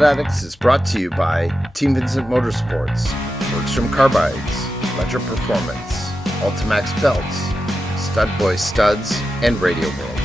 Sledaddicz is brought to you by Team Vincent Motorsports, Bergstrom Carbides, Ledger Performance, Ultimax Belts, Stud Boy Studs, and Radio World.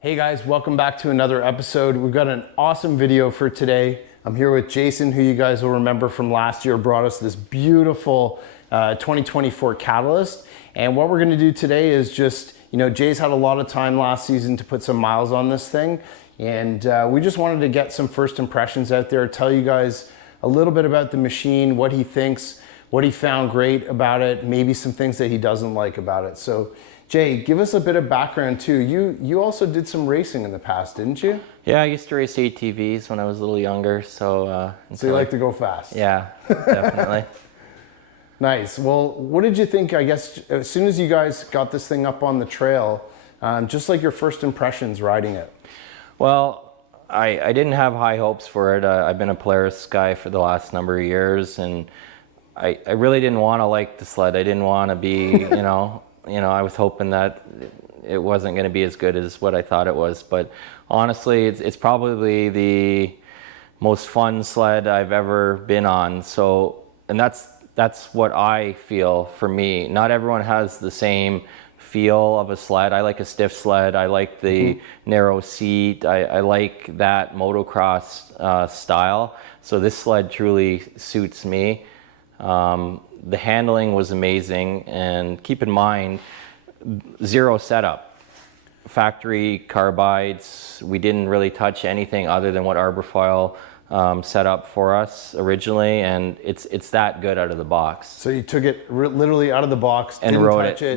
Hey guys, welcome back to another episode. We've got an awesome video for today. I'm here with Jason, who you guys will remember from last year, brought us this beautiful 2024 Catalyst. And what we're gonna do today is just, Jay's had a lot of time last season to put some miles on this thing. And we just wanted to get some first impressions out there, tell you guys a little bit about the machine, what he thinks, what he found great about it, maybe some things that he doesn't like about it. So Jay, give us a bit of background too. You also did some racing in the past, didn't you? Yeah, I used to race ATVs when I was a little younger, so... So you like to go fast? Yeah, definitely. Nice. Well, what did you think, I guess, as soon as you guys got this thing up on the trail, just like your first impressions riding it? Well, I didn't have high hopes for it. I've been a Polaris guy for the last number of years, and I really didn't want to like the sled. I didn't want to be, I was hoping that it wasn't going to be as good as what I thought it was. But honestly, it's probably the most fun sled I've ever been on. So, and that's what I feel for me. Not everyone has the same feel of a sled. I like a stiff sled. I like the narrow seat. I like that motocross style. So this sled truly suits me. The handling was amazing, and keep in mind, zero setup. Factory carbides, we didn't really touch anything other than what Arborfoil set up for us originally, and it's that good out of the box. So you took it literally out of the box, and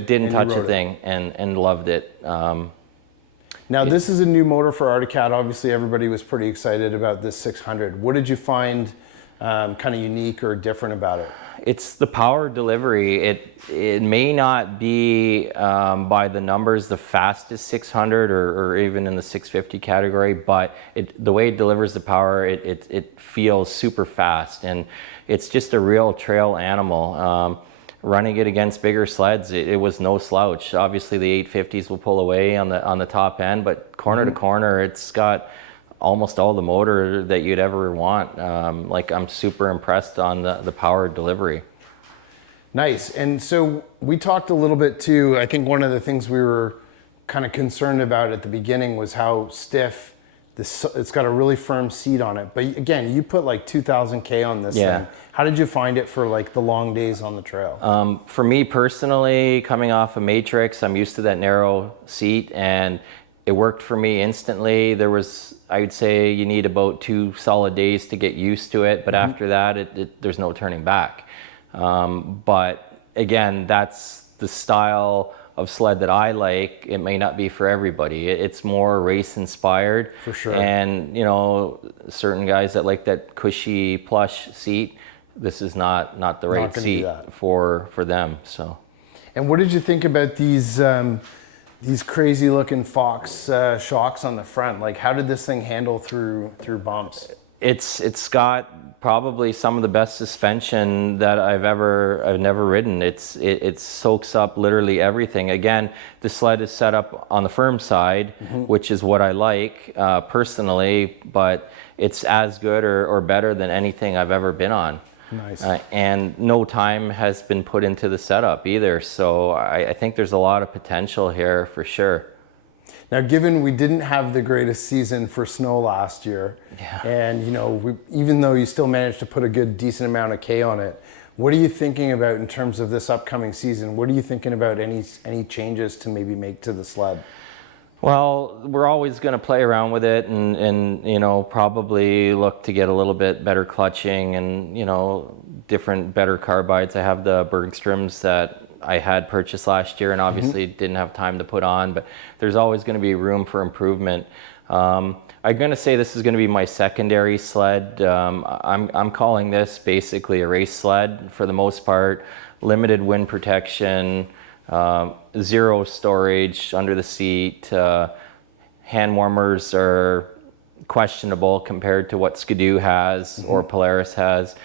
didn't touch a thing, and loved it. Now this is a new motor for Arctic Cat. Obviously everybody was pretty excited about this 600. What did you find kind of unique or different about it? It's the power delivery. It may not be by the numbers the fastest 600 or even in the 650 category, but the way it delivers the power, it feels super fast, and it's just a real trail animal. Running it against bigger sleds, it was no slouch. Obviously the 850s will pull away on the top end, but corner to corner, it's got almost all the motor that you'd ever want. I'm super impressed on the power delivery. Nice. And so we talked a little bit too. I think one of the things we were kind of concerned about at the beginning was how stiff it's got a really firm seat on it. But again, you put like 2,000 K on this thing. How did you find it for like the long days on the trail? For me personally, coming off a Matrix, I'm used to that narrow seat, and it worked for me instantly. I would say you need about 2 solid days to get used to it, but after that, there's no turning back. But again, that's the style of sled that I like. It may not be for everybody. It's more race inspired. For sure. And certain guys that like that cushy plush seat, this is not the right seat for them. So. And what did you think about these crazy looking Fox shocks on the front? Like, how did this thing handle through bumps? It's got probably some of the best suspension that I've never ridden. It soaks up literally everything. Again, the sled is set up on the firm side, which is what I like personally, but it's as good or better than anything I've ever been on. Nice. And no time has been put into the setup either. So I think there's a lot of potential here for sure. Now, given we didn't have the greatest season for snow last year, and even though you still managed to put a decent amount of K on it, what are you thinking about in terms of this upcoming season? What are you thinking about any changes to maybe make to the sled? Well, we're always going to play around with it and probably look to get a little bit better clutching and different better carbides. I have the Bergstroms that I had purchased last year and obviously didn't have time to put on, but there's always going to be room for improvement. I'm going to say this is going to be my secondary sled. I'm calling this basically a race sled for the most part. Limited wind protection, zero storage under the seat. Hand warmers are questionable compared to what Skidoo has or Polaris has.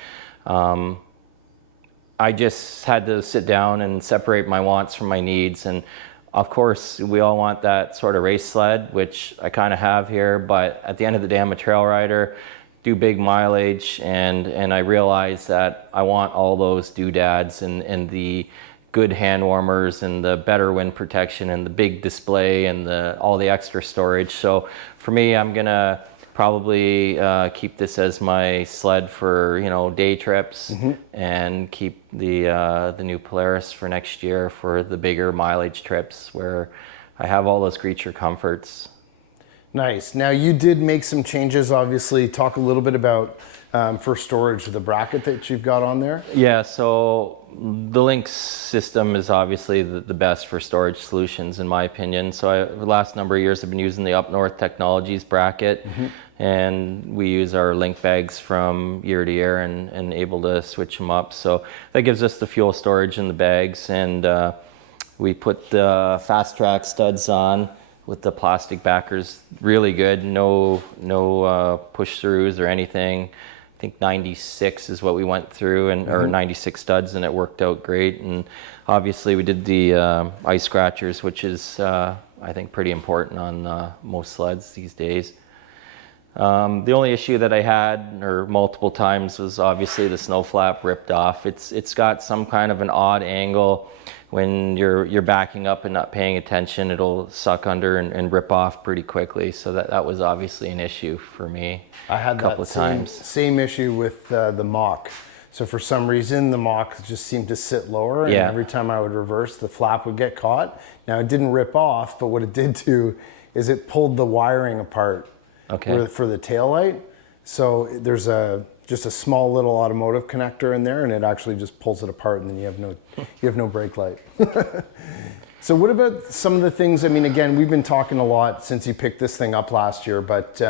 I just had to sit down and separate my wants from my needs, and Of course, we all want that sort of race sled, which I kind of have here, but at the end of the day, I'm a trail rider, do big mileage, and I realize that I want all those doodads and the good hand warmers and the better wind protection and the big display and all the extra storage. So for me, I'm gonna probably keep this as my sled for, you know, day trips, and keep the new Polaris for next year for the bigger mileage trips where I have all those creature comforts. Nice. Now you did make some changes, obviously. Talk a little bit about for storage, the bracket that you've got on there. Yeah, so the Lynx system is obviously the best for storage solutions in my opinion. So the last number of years I've been using the Up North Technologies bracket, and we use our link bags from year to year and able to switch them up. So that gives us the fuel storage in the bags, and we put the Fast Track studs on with the plastic backers, really good, no push throughs or anything. I think 96 is what we went through, and or 96 studs, and it worked out great. And obviously we did the ice scratchers, which is I think pretty important on most sleds these days. The only issue that I had, or multiple times, was obviously the snow flap ripped off. It's got some kind of an odd angle. When you're backing up and not paying attention, it'll suck under and rip off pretty quickly. So that was obviously an issue for me. I had a couple of times. Same issue with the mock. So for some reason, the mock just seemed to sit lower, and every time I would reverse, the flap would get caught. Now it didn't rip off, but what it did do is it pulled the wiring apart for the tail light. So there's just a small little automotive connector in there, and it actually just pulls it apart, and then you have no brake light. So what about some of the things? I mean, again, we've been talking a lot since you picked this thing up last year, but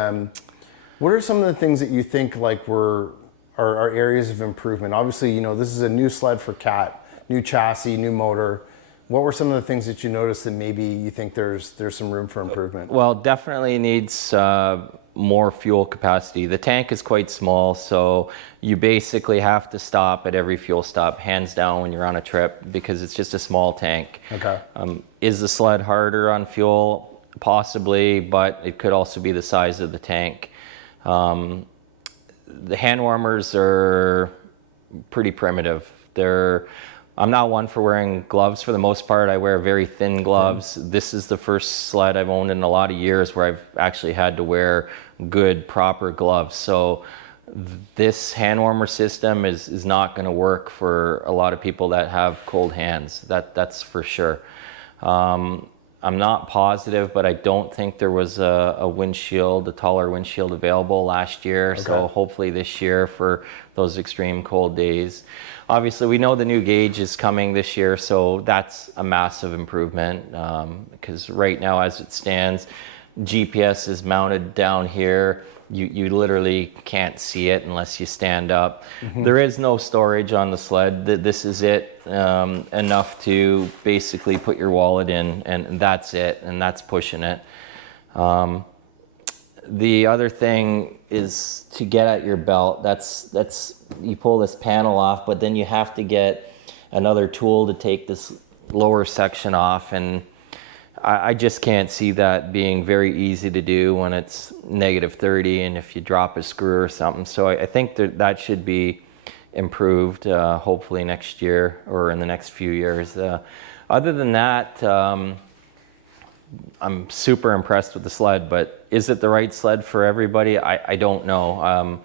what are some of the things that you think like are areas of improvement? Obviously, you know, this is a new sled for Cat, new chassis, new motor. What were some of the things that you noticed that maybe you think there's some room for improvement? Well, definitely needs more fuel capacity. The tank is quite small, so you basically have to stop at every fuel stop, hands down, when you're on a trip, because it's just a small tank. Okay. Is the sled harder on fuel? Possibly, but it could also be the size of the tank. The hand warmers are pretty primitive. I'm not one for wearing gloves for the most part. I wear very thin gloves. This is the first sled I've owned in a lot of years where I've actually had to wear good, proper gloves. So this hand warmer system is not going to work for a lot of people that have cold hands. That's for sure. I'm not positive, but I don't think there was a windshield, a taller windshield available last year. Okay. So hopefully this year for those extreme cold days. Obviously, we know the new gauge is coming this year, so that's a massive improvement, because right now, as it stands, GPS is mounted down here. You literally can't see it unless you stand up. There is no storage on the sled. This is it, enough to basically put your wallet in, and that's it, and that's pushing it. The other thing is to get at your belt. That's you pull this panel off, but then you have to get another tool to take this lower section off, and I just can't see that being very easy to do when it's -30 and if you drop a screw or something. So I think that should be improved, hopefully next year or in the next few years. Other than that, I'm super impressed with the sled, but is it the right sled for everybody? I don't know.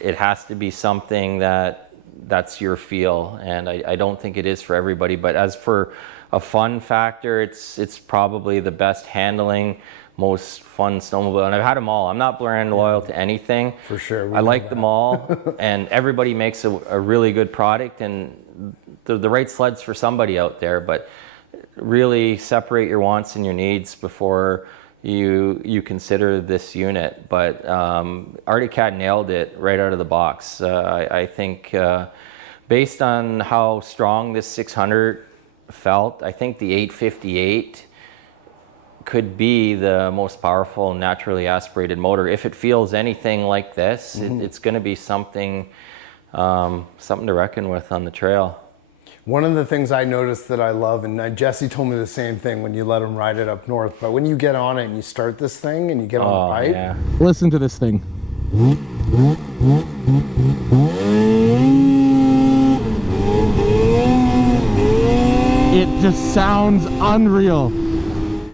It has to be something that's your feel, and I don't think it is for everybody. But as for a fun factor, it's probably the best handling, most fun snowmobile, and I've had them all. I'm not brand loyal to anything. For sure. I like them all, and everybody makes a really good product, and the right sled's for somebody out there, but really separate your wants and your needs before you consider this unit. But Arctic Cat nailed it right out of the box. I think based on how strong this 600 felt, I think the 858 could be the most powerful naturally aspirated motor. If it feels anything like this, it's going to be something to reckon with on the trail. One of the things I noticed that I love, and Jesse told me the same thing when you let him ride it up north, but when you get on it and you start this thing and you get on the bike. Yeah. Listen to this thing. It just sounds unreal.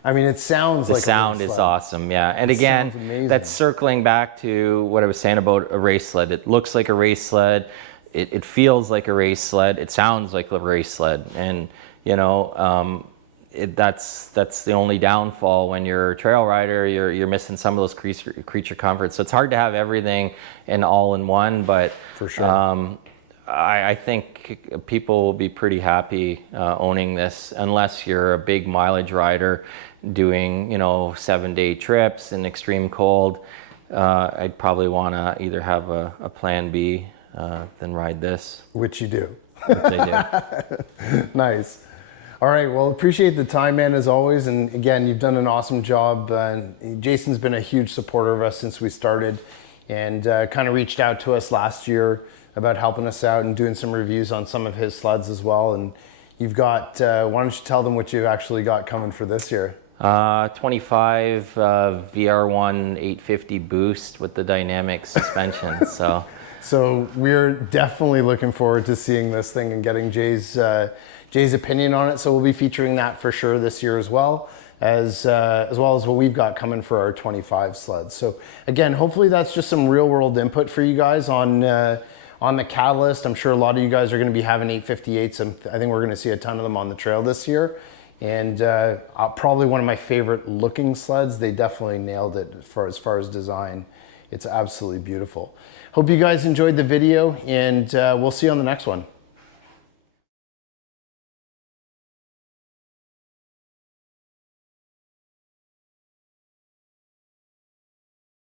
I mean, it sounds like the sound is awesome, yeah. And again, that's circling back to what I was saying about a race sled. It looks like a race sled. It feels like a race sled. It sounds like a race sled. And, you know, that's the only downfall when you're a trail rider. You're missing some of those creature comforts. So it's hard to have everything and all in one, but for sure. I think people will be pretty happy owning this, unless you're a big mileage rider doing, you know, 7-day trips in extreme cold. I'd probably want to either have a plan B than ride this. Which you do. Which I do. Nice. All right, well, appreciate the time, man, as always. And again, you've done an awesome job. Jason's been a huge supporter of us since we started, and kind of reached out to us last year about helping us out and doing some reviews on some of his sleds as well. And you've got, why don't you tell them what you've actually got coming for this year? 25 VR1 850 boost with the dynamic suspension. So we're definitely looking forward to seeing this thing and getting Jay's opinion on it. So we'll be featuring that for sure this year as well as what we've got coming for our 25 sleds. So again, hopefully that's just some real world input for you guys on the Catalyst. I'm sure a lot of you guys are going to be having 858s. I think we're going to see a ton of them on the trail this year. And probably one of my favorite looking sleds. They definitely nailed it as far as design. It's absolutely beautiful. Hope you guys enjoyed the video, and we'll see you on the next one.